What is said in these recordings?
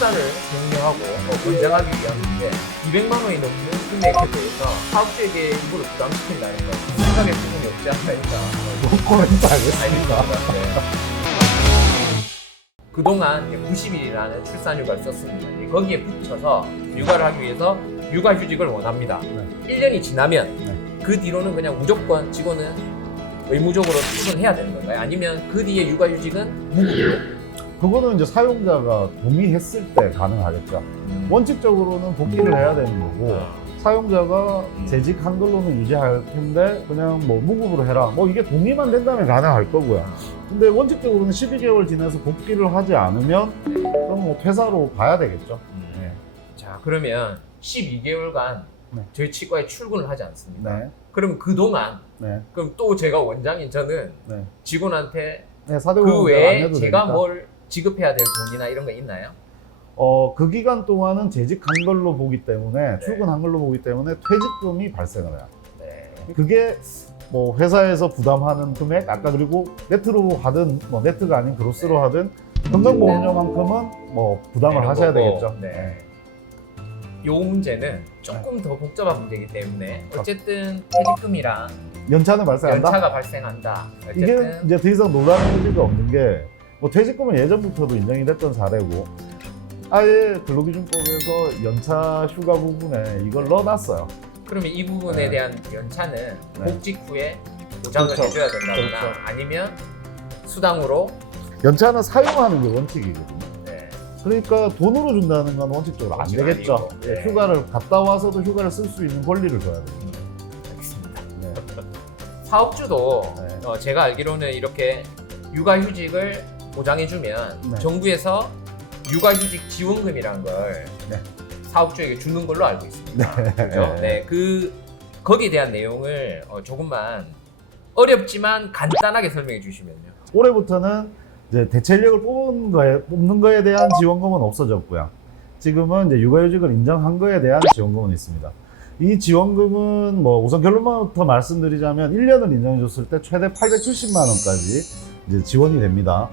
독려하고 어, 권장하기 위함인데 200만 원이 넘는 금액에 대해서 사업주에게 일부러 부담시킨다는 건 생각의 부분이 없지 노 코멘트 하겠습니다. 그동안 90일이라는 출산휴가를 썼습니다. 이제 거기에 붙여서 육아를 하기 위해서 육아휴직을 원합니다. 네. 1년이 지나면 네. 그 뒤로는 그냥 무조건 직원은 의무적으로 출근해야 되는 건가요? 아니면 그 뒤에 육아휴직은 무급으로? 그거는 이제 사용자가 동의했을 때 가능하겠죠. 원칙적으로는 복귀를 해야 되는 거고 어. 사용자가 음. 재직 한글로는 유지할 텐데 그냥 뭐 무급으로 해라. 뭐 이게 동의만 된다면 가능할 거고요. 근데 원칙적으로는 12개월 지나서 복귀를 하지 않으면 그럼 뭐 퇴사로 가야 되겠죠. 음. 네. 자 그러면 12개월간 네. 저희 치과에 출근을 하지 않습니다. 네. 그럼 그동안 네. 그럼 또 제가 원장인 저는 네. 직원한테 네, 사대보험 그 안 외에 해도 제가 되니까. 뭘 지급해야 될 돈이나 이런 거 있나요? 어, 그 기간 동안은 재직한 걸로 보기 때문에 네. 출근한 걸로 보기 때문에 퇴직금이 발생을 해요. 네. 그게 뭐 회사에서 부담하는 금액 아까 그리고 네트로 하든 뭐 네트가 아닌 그로스로 하든 건강보험료만큼은 뭐 부담을 하셔야 거고, 되겠죠. 네. 요 문제는 조금 더 복잡한 문제이기 때문에 어쨌든 퇴직금이랑 연차는 발생한다. 연차가 발생한다. 이게 어쨌든 이제 더 이상 논란의 여지가 없는 게 뭐 퇴직금은 예전부터도 인정이 됐던 사례고 아예 근로기준법에서 연차 휴가 부분에 이걸 넣어놨어요. 그러면 이 부분에 네. 대한 연차는 네. 복직 후에 보장을 그렇죠. 해줘야 된다거나 그렇죠. 아니면 수당으로 연차는 사용하는 게 원칙이거든요. 네. 그러니까 돈으로 준다는 건 원칙적으로 안 되겠죠. 아니고. 예, 네. 휴가를 갔다 와서도 휴가를 쓸 수 있는 권리를 줘야 돼요. 알겠습니다. 네. 사업주도 네. 어, 제가 알기로는 이렇게 육아휴직을 보장해주면 네. 정부에서 육아휴직 지원금이란 걸 네. 사업주에게 주는 걸로 알고 있습니다. 그죠? 네. 네, 그 거기에 대한 내용을 어, 조금만 어렵지만 간단하게 설명해 주시면요. 올해부터는 이제 대체 인력을 뽑은 거에 뽑는 거에 대한 지원금은 없어졌고요. 지금은 이제 육아휴직을 인정한 거에 대한 지원금은 있습니다. 이 지원금은 뭐 우선 결론부터 말씀드리자면 1년을 인정해 줬을 때 최대 870만 원까지 이제 지원이 됩니다.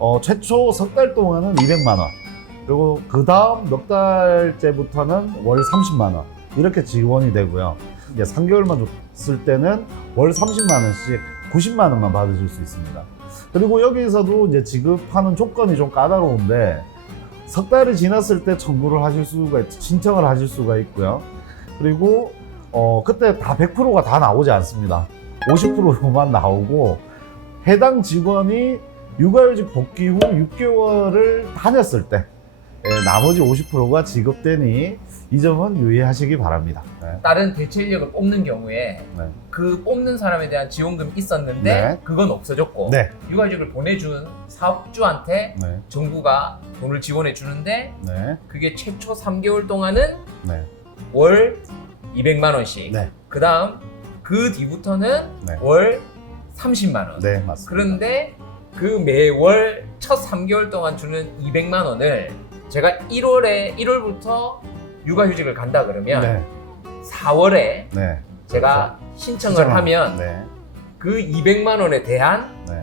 어, 최초 석 달 동안은 200만 원. 그리고 그 다음 넉 달째부터는 월 30만 원. 이렇게 지원이 되고요. 이제 3개월만 줬을 때는 월 30만 원씩 90만 원만 받으실 수 있습니다. 그리고 여기에서도 이제 지급하는 조건이 좀 까다로운데 석 달이 지났을 때 청구를 하실 수가 있, 신청을 하실 수가 있고요. 그리고 어 그때 다 100%가 다 나오지 않습니다. 50%만 나오고 해당 직원이 육아휴직 복귀 후 6개월을 다녔을 때 예, 나머지 50%가 지급되니 이 점은 유의하시기 바랍니다. 네. 다른 대체 인력을 뽑는 경우에 네. 그 뽑는 사람에 대한 지원금이 있었는데 네. 그건 없어졌고 네. 육아휴직을 보내준 사업주한테 네. 정부가 돈을 지원해 주는데 네. 그게 최초 3개월 동안은 네. 월 200만 원씩. 네. 그 다음 그 뒤부터는 네. 월 30만 원. 네, 맞습니다. 그런데 그 매월 첫 3개월 동안 주는 200만 원을 제가 1월에 1월부터 육아휴직을 간다 그러면 네. 4월에 네. 제가 신청을 신청을 하면 네. 그 200만 원에 대한 네.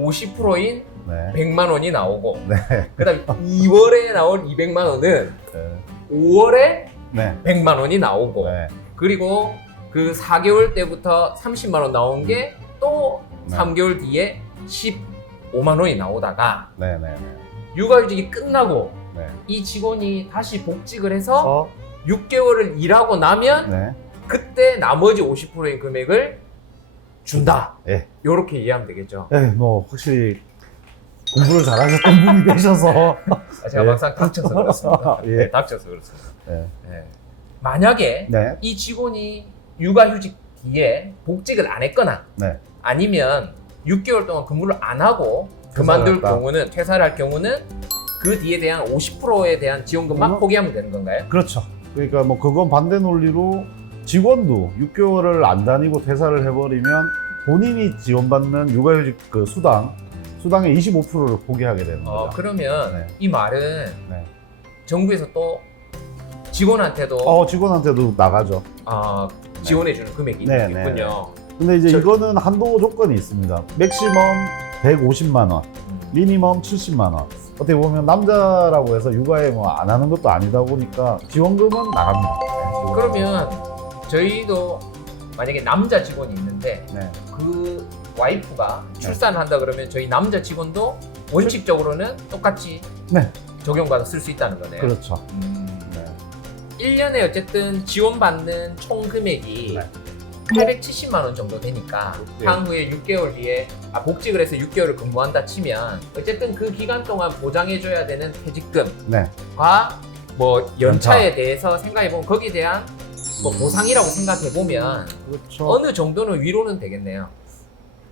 50%인 네. 100만 원이 나오고 네. 그다음 2월에 나올 200만 원은 네. 5월에 네. 100만 원이 나오고 네. 그리고 그 4개월 때부터 30만 원 나온 게 또 네. 3개월 뒤에 15만 원이 나오다가 네. 네. 육아휴직이 끝나고 네. 이 직원이 다시 복직을 해서 어? 6개월을 일하고 나면 네. 그때 나머지 50%의 금액을 준다. 예. 이렇게 이해하면 되겠죠. 네, 뭐 확실히 공부를 잘하셨던 분이 되셔서 아, 제가 예. 막상 닥쳐서 그렇습니다. 예. 네, 닥쳐서 그렇습니다. 네. 네. 만약에 네. 이 직원이 육아휴직 뒤에 복직을 안 했거나 네. 아니면 6개월 동안 근무를 안 하고 그만둘 했다. 경우는 퇴사를 할 경우는 그 뒤에 대한 50%에 대한 지원금만 음. 포기하면 되는 건가요? 그렇죠. 그러니까 뭐 그건 반대 논리로 직원도 6개월을 안 다니고 퇴사를 해버리면 본인이 지원받는 육아휴직 그 수당 수당의 25%를 포기하게 되는 거죠. 어, 그러면 네. 이 말은 네. 정부에서 또 직원한테도 어 직원한테도 나가죠. 아, 지원해주는 금액이 네, 있군요. 근데 이제 저- 이거는 한도 조건이 있습니다. 맥시멈 150만 원, 음. 미니멈 70만 원. 어떻게 보면 남자라고 해서 육아에 뭐 안 하는 것도 아니다 보니까 지원금은 나갑니다. 네. 그러면 저희도 만약에 남자 직원이 있는데 네. 그 와이프가 출산을 한다 그러면 저희 남자 직원도 원칙적으로는 똑같이 네. 적용받아 쓸 수 있다는 거네요. 그렇죠. 음, 네. 1년에 어쨌든 지원받는 총 금액이 네. 870만 원 정도 되니까 네. 향후에 6개월 뒤에 아, 복직을 해서 6개월을 근무한다 치면 어쨌든 그 기간 동안 보장해줘야 되는 퇴직금과 네. 뭐 연차에 대해서 생각해 보면 거기에 대한 뭐 보상이라고 생각해 보면 그렇죠. 어느 정도는 위로는 되겠네요.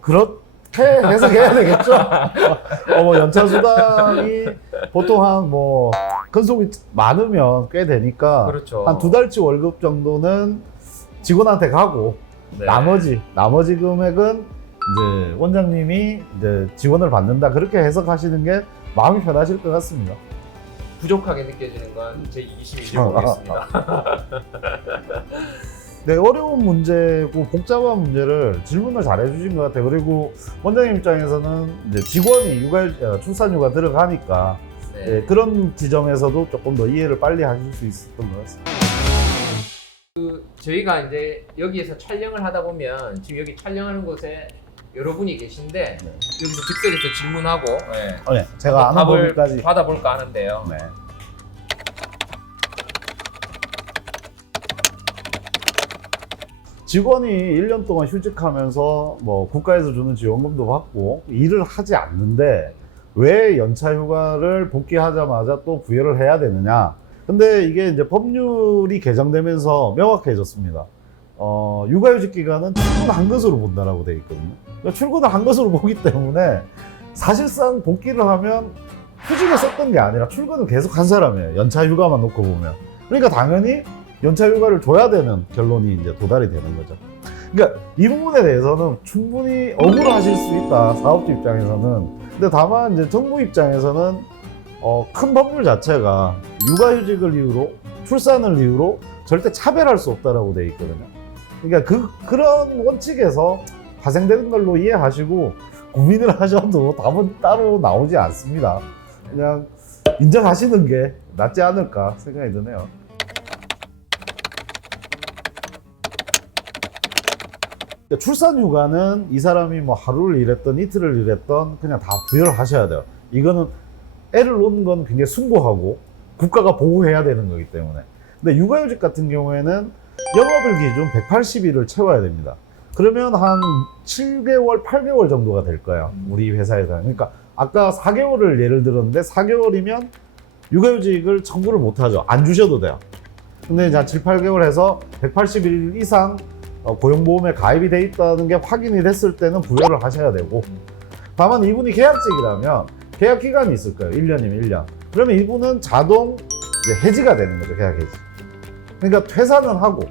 그렇게 해석해야 되겠죠. 어, 뭐 연차 수당이 보통 한뭐 근속이 많으면 꽤 되니까 그렇죠. 한 두 달치 월급 정도는 직원한테 가고 네. 나머지 나머지 금액은 이제 원장님이 이제 지원을 받는다 그렇게 해석하시는 게 마음이 편하실 것 같습니다. 부족하게 느껴지는 건 제 이기심이지 어, 모르겠습니다. 네, 어려운 문제고 복잡한 문제를 질문을 잘 해주신 것 같아요. 그리고 원장님 입장에서는 이제 직원이 육아 어, 출산휴가 들어가니까 네. 예, 그런 지점에서도 조금 더 이해를 빨리 하실 수 있었던 것 같습니다. 그 저희가 이제 여기에서 촬영을 하다 보면 지금 여기 촬영하는 곳에 여러분이 계신데 네. 여기서 즉석에서 질문하고 네. 어, 네, 제가 아는 답을 범위까지. 받아볼까 하는데요. 네. 직원이 1년 동안 휴직하면서 뭐 국가에서 주는 지원금도 받고 일을 하지 않는데 왜 연차 휴가를 복귀하자마자 또 부여를 해야 되느냐. 근데 이게 이제 법률이 개정되면서 명확해졌습니다. 어, 육아휴직 기간은 출근한 것으로 본다라고 되어 있거든요. 그러니까 출근을 한 것으로 보기 때문에 사실상 복귀를 하면 휴직을 썼던 게 아니라 출근을 계속 한 사람이에요. 연차 휴가만 놓고 보면. 그러니까 당연히 연차 휴가를 줘야 되는 결론이 이제 도달이 되는 거죠. 그러니까 이 부분에 대해서는 충분히 억울하실 수 있다. 사업주 입장에서는. 근데 다만 이제 정부 입장에서는 어, 큰 법률 자체가 육아휴직을 이유로 출산을 이유로 절대 차별할 수 없다라고 돼 있거든요. 그러니까 그 그런 원칙에서 파생되는 걸로 이해하시고 고민을 하셔도 답은 따로 나오지 않습니다. 그냥 인정하시는 게 낫지 않을까 생각이 드네요. 그러니까 출산 휴가는 이 사람이 뭐 하루를 일했던 이틀을 일했던 그냥 다 부여를 하셔야 돼요. 이거는 애를 놓는 건 굉장히 숭고하고 국가가 보호해야 되는 거기 때문에. 근데 육아휴직 같은 경우에는 영업일 기준 180일을 채워야 됩니다. 그러면 한 7개월, 8개월 정도가 될 거예요. 우리 회사에서. 그러니까 아까 4개월을 예를 들었는데 4개월이면 육아휴직을 청구를 못 하죠. 안 주셔도 돼요. 근데 이제 한 7, 8개월 해서 180일 이상 어, 고용보험에 가입이 돼 있다는 게 확인이 됐을 때는 부여를 하셔야 되고 다만 이분이 계약직이라면 계약 기간이 있을 거예요. 1년이면 1년. 그러면 이분은 자동 해지가 되는 거죠. 계약 해지. 그러니까 퇴사는 하고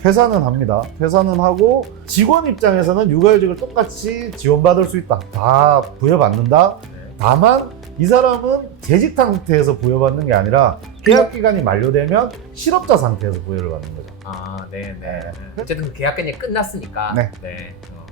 퇴사는 합니다. 퇴사는 하고 직원 입장에서는 육아휴직을 똑같이 지원받을 수 있다. 다 부여받는다. 네. 다만 이 사람은 재직 상태에서 부여받는 게 아니라 계약 기간이 만료되면 실업자 상태에서 부여를 받는 거죠. 아, 네, 네. 네. 어쨌든 그 계약권이 끝났으니까. 네. 어.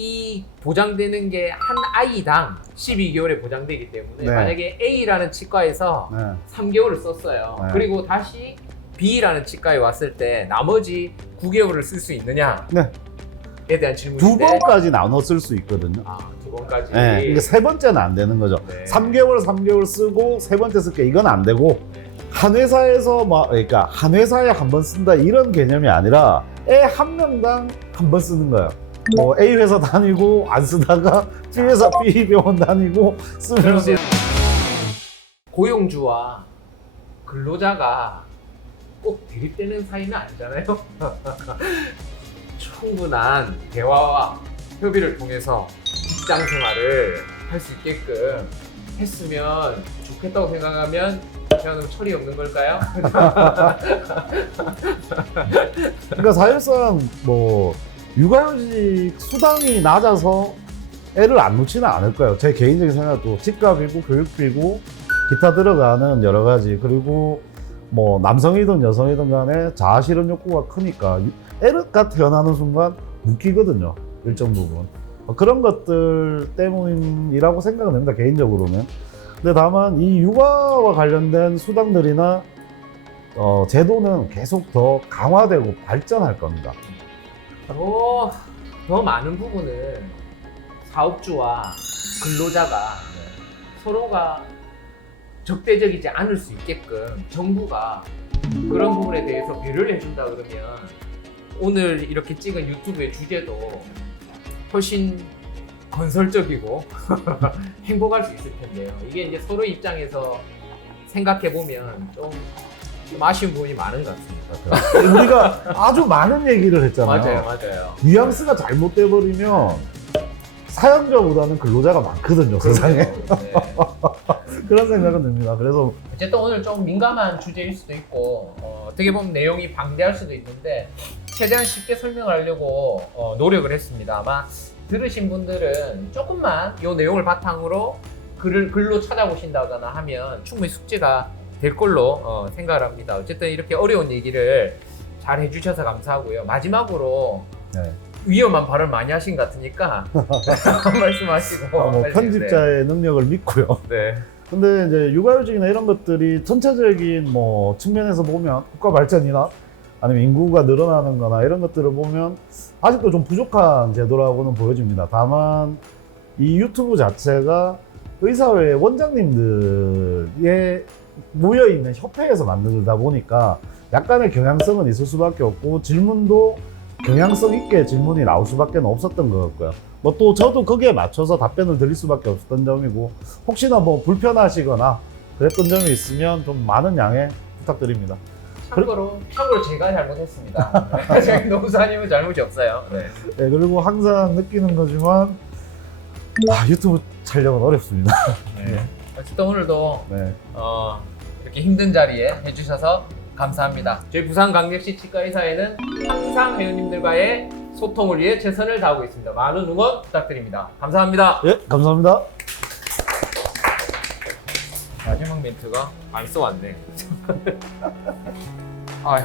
이 보장되는 게 한 아이당 12개월에 보장되기 때문에 네. 만약에 A라는 치과에서 네. 3개월을 썼어요. 네. 그리고 다시 B라는 치과에 왔을 때 나머지 9개월을 쓸 수 있느냐에 네. 대한 두 질문인데 번까지 나눠 쓸 수 있거든요. 아, 두 번까지. 네. 그러니까 세 번째는 안 되는 거죠. 네. 3개월, 3개월 쓰고 세 번째 쓸게 이건 안 되고 네. 한 회사에서 뭐 그러니까 한 회사에 한 번 쓴다 이런 개념이 아니라 애 한 명당 한 번 쓰는 거예요. 뭐 A 회사 다니고 안 쓰다가 B 회사 B 병원 다니고 쓰면서 고용주와 근로자가 꼭 대립되는 사이는 아니잖아요. 충분한 대화와 협의를 통해서 직장 생활을 할 수 있게끔 했으면 좋겠다고 생각하면 저는 철이 없는 걸까요? 그러니까 사실상 뭐 육아휴직 수당이 낮아서 애를 안 놓지는 않을 거예요. 제 개인적인 생각도 집값이고 교육비고 기타 들어가는 여러 가지 그리고 뭐 남성이든 여성이든 간에 자아 실현 욕구가 크니까 애가 태어나는 순간 묶이거든요. 일정 부분. 어, 그런 것들 때문이라고 생각은 됩니다 개인적으로는. 근데 다만 이 육아와 관련된 수당들이나 어, 제도는 계속 더 강화되고 발전할 겁니다. 더, 더 많은 부분을 사업주와 근로자가 서로가 적대적이지 않을 수 있게끔 정부가 그런 부분에 대해서 배려를 해준다 그러면 오늘 이렇게 찍은 유튜브의 주제도 훨씬 건설적이고 행복할 수 있을 텐데요. 이게 이제 서로 입장에서 생각해 보면 좀, 좀 아쉬운 부분이 많은 것 같습니다. 우리가 아주 많은 얘기를 했잖아요. 맞아요, 맞아요. 뉘앙스가 잘못돼 버리면 사용자보다는 근로자가 많거든요 세상에 네. 그런 생각은 듭니다. 그래서 어쨌든 오늘 좀 민감한 주제일 수도 있고 어, 어떻게 보면 내용이 방대할 수도 있는데 최대한 쉽게 설명하려고 어, 노력을 했습니다. 아마 들으신 분들은 조금만 이 내용을 바탕으로 글을 글로 찾아보신다거나 하면 충분히 숙제가 될 걸로 어, 생각을 합니다. 어쨌든 이렇게 어려운 얘기를 잘 해주셔서 감사하고요. 마지막으로 네. 위험한 발언 많이 하신 것 같으니까 말씀하시고 어, 뭐. 편집자의 능력을 믿고요. 네. 근데 이제 육아휴직이나 이런 것들이 전체적인 뭐 측면에서 보면 국가 발전이나 아니면 인구가 늘어나는 거나 이런 것들을 보면 아직도 좀 부족한 제도라고는 보여집니다. 다만 이 유튜브 자체가 의사회 원장님들의 모여있는 협회에서 만들다 보니까 약간의 경향성은 있을 수밖에 없고 질문도 경향성 있게 질문이 나올 수밖에 없었던 것 같고요. 뭐 또 저도 거기에 맞춰서 답변을 드릴 수밖에 없었던 점이고 혹시나 뭐 불편하시거나 그랬던 점이 있으면 좀 많은 양해 부탁드립니다. 참고로 참고로 제가 잘못했습니다. 저희 노사님은 잘못이 없어요. 네. 네, 그리고 항상 느끼는 거지만 아, 유튜브 촬영은 어렵습니다. 어쨌든 오늘도 네. 어, 이렇게 힘든 자리에 해주셔서 감사합니다. 저희 부산광역시 치과 의사회는 항상 회원님들과의 소통을 위해 최선을 다하고 있습니다. 많은 응원 부탁드립니다. 감사합니다. 예, 감사합니다. 마지막 멘트가 안 써왔네. 아휴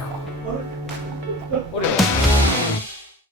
어려워.